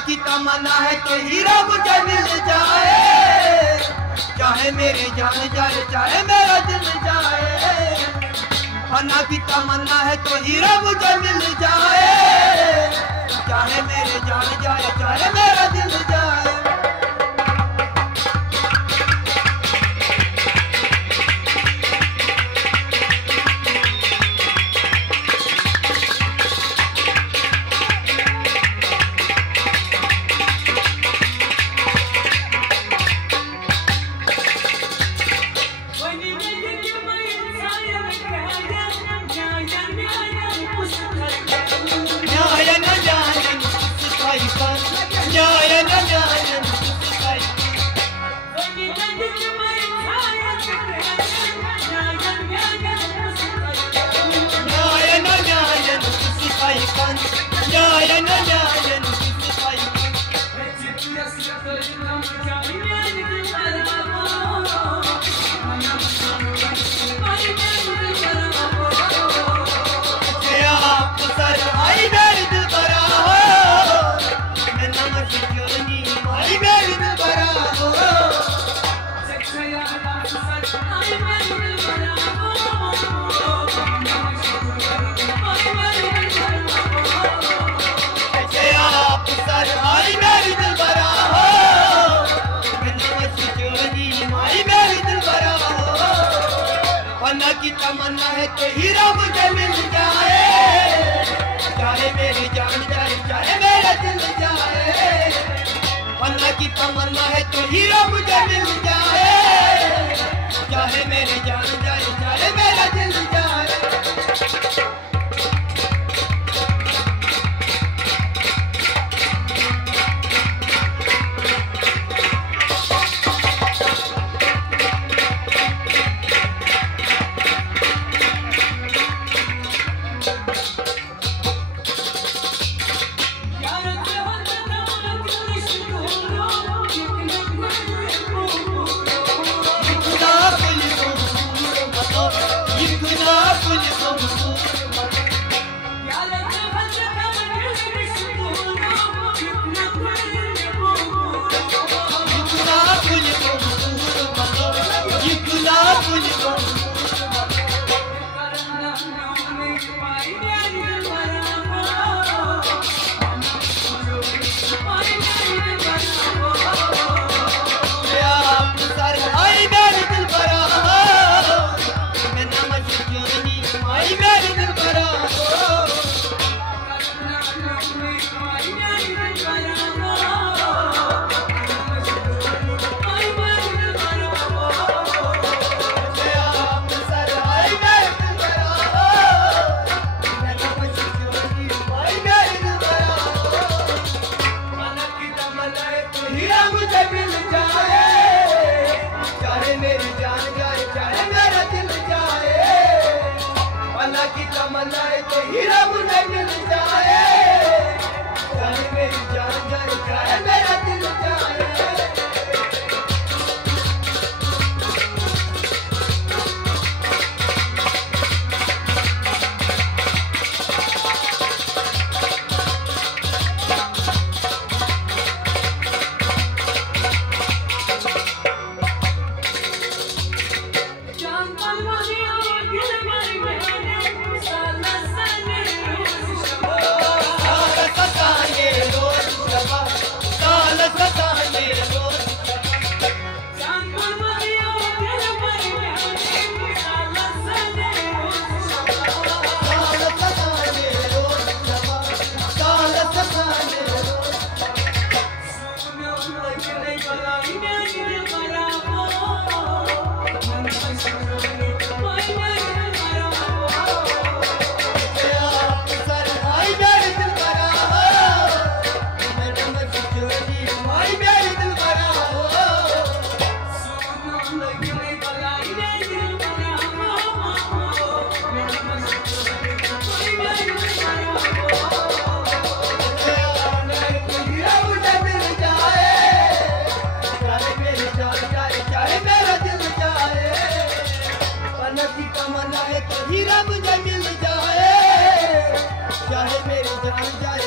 की तमन्ना है कि हीरा मुझे मिल जाए, चाहे मेरी जान जाए चाहे मेरा दिल जाए। फना की तमन्ना है तो हीरा मुझे मिल जाए, चाहे मेरी जान जाए चाहे मेरा दिल जाए। की तमन्ना है कि हीरा मुझे मिल जाए, चाहे मेरी जान जाए चाहे मेरा दिल जाए। अल्लाह की तमन्ना है कि हीरा मुझे मिल जाए, चाहे मेरी जान जाए चाहे मेरा दिल जाए। हीरा मुझे मिल जाए, चाहे मेरी जान जाए चाहे मेरा दिल जाए। जान जाए